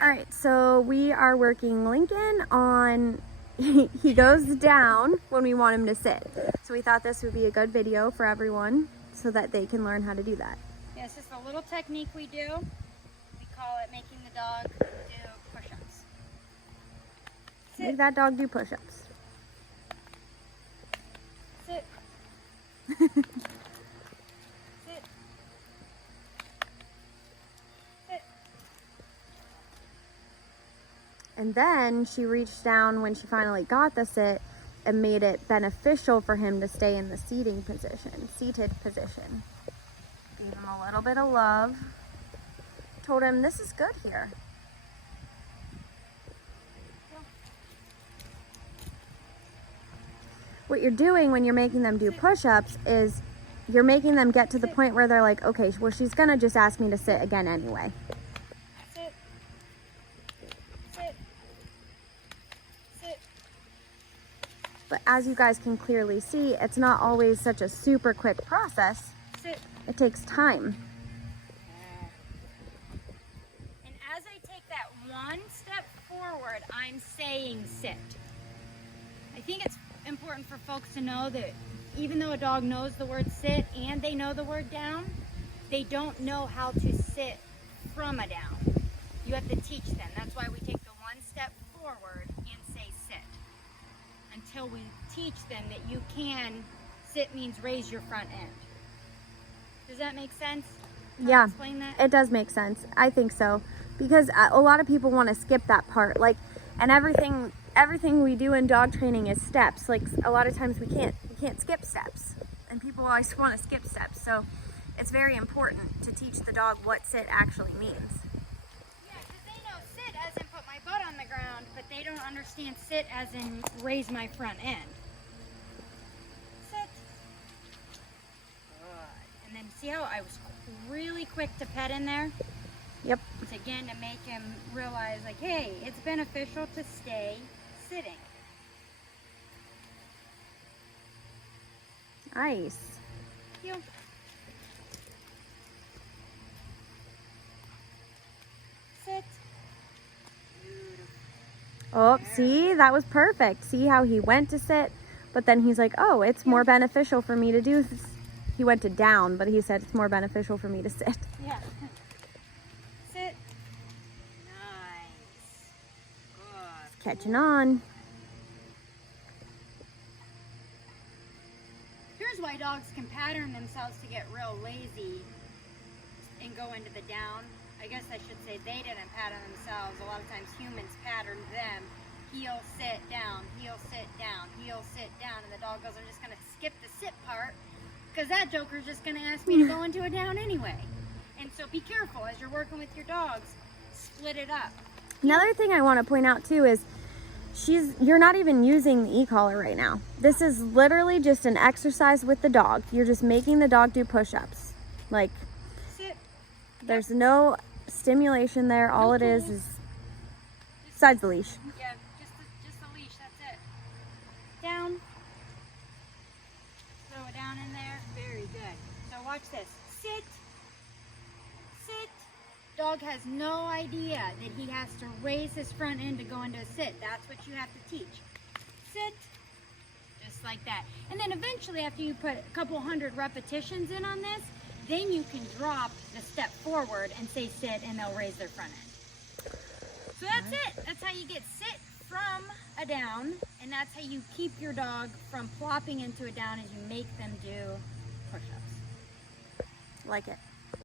All right, so we are working Lincoln on, he goes down when we want him to sit. So we thought this would be a good video for everyone so that they can learn how to do that. Yeah, it's just a little technique we do. We call it making the dog do push-ups. Make that dog do push-ups. Sit. Sit. Sit. And then she reached down when she finally got the sit and made it beneficial for him to stay in the seated position. Gave him a little bit of love. Told him this is good here. What you're doing when you're making them do push-ups is you're making them get to the point where they're like, okay, well, she's gonna just ask me to sit again anyway. Sit. Sit. Sit. But as you guys can clearly see, it's not always such a super quick process. Sit. It takes time. And as I take that one step forward, I'm saying sit. I think it's important for folks to know that even though a dog knows the word sit and they know the word down, they don't know how to sit from a down. You have to teach them. That's why we take the one step forward and say sit. Until we teach them that you can, sit means raise your front end. Does that make sense? Yeah, explain that? It does make sense. I think so. Because a lot of people want to skip that part. Like, and everything we do in dog training is steps. Like, a lot of times we can't skip steps. And people always want to skip steps. So it's very important to teach the dog what sit actually means. Yeah, because they know sit as in put my butt on the ground, but they don't understand sit as in raise my front end. Sit. Good. And then see how I was really quick to pet in there? Yep. It's again to make him realize, like, hey, it's beneficial to stay sitting. Nice. You. Sit. Oh, see, that was perfect. See how he went to sit, but then he's like, oh, it's more beneficial for me to do this. He went to down, but he said it's more beneficial for me to sit. Yeah. Sit. Nice. Good. Catching on. Here's why dogs can pattern themselves to get real lazy and go into the down. I guess I should say they didn't pattern themselves. A lot of times humans patterned them. Heel, sit, down, heel, sit, down, heel, sit, down. And the dog goes, I'm just going to skip the sit part because that joker's just going to ask me to go into a down anyway. And so be careful as you're working with your dogs. Split it up. Another thing I want to point out too is you're not even using the e-collar right now. This is literally just an exercise with the dog. You're just making the dog do push-ups. Like, sit. There's no stimulation there. All it is besides the leash. Yeah, just the leash, that's it. Down. Throw it down in there. Very good. So watch this. Sit. Sit. Dog has no idea that he has to raise his front end to go into a sit. That's what you have to teach. Sit. Just like that. And then eventually, after you put a couple hundred repetitions in on this, then you can drop the step forward and say sit, and they'll raise their front end. So that's it. That's how you get sit from a down, and that's how you keep your dog from plopping into a down as you make them do push-ups. Like it.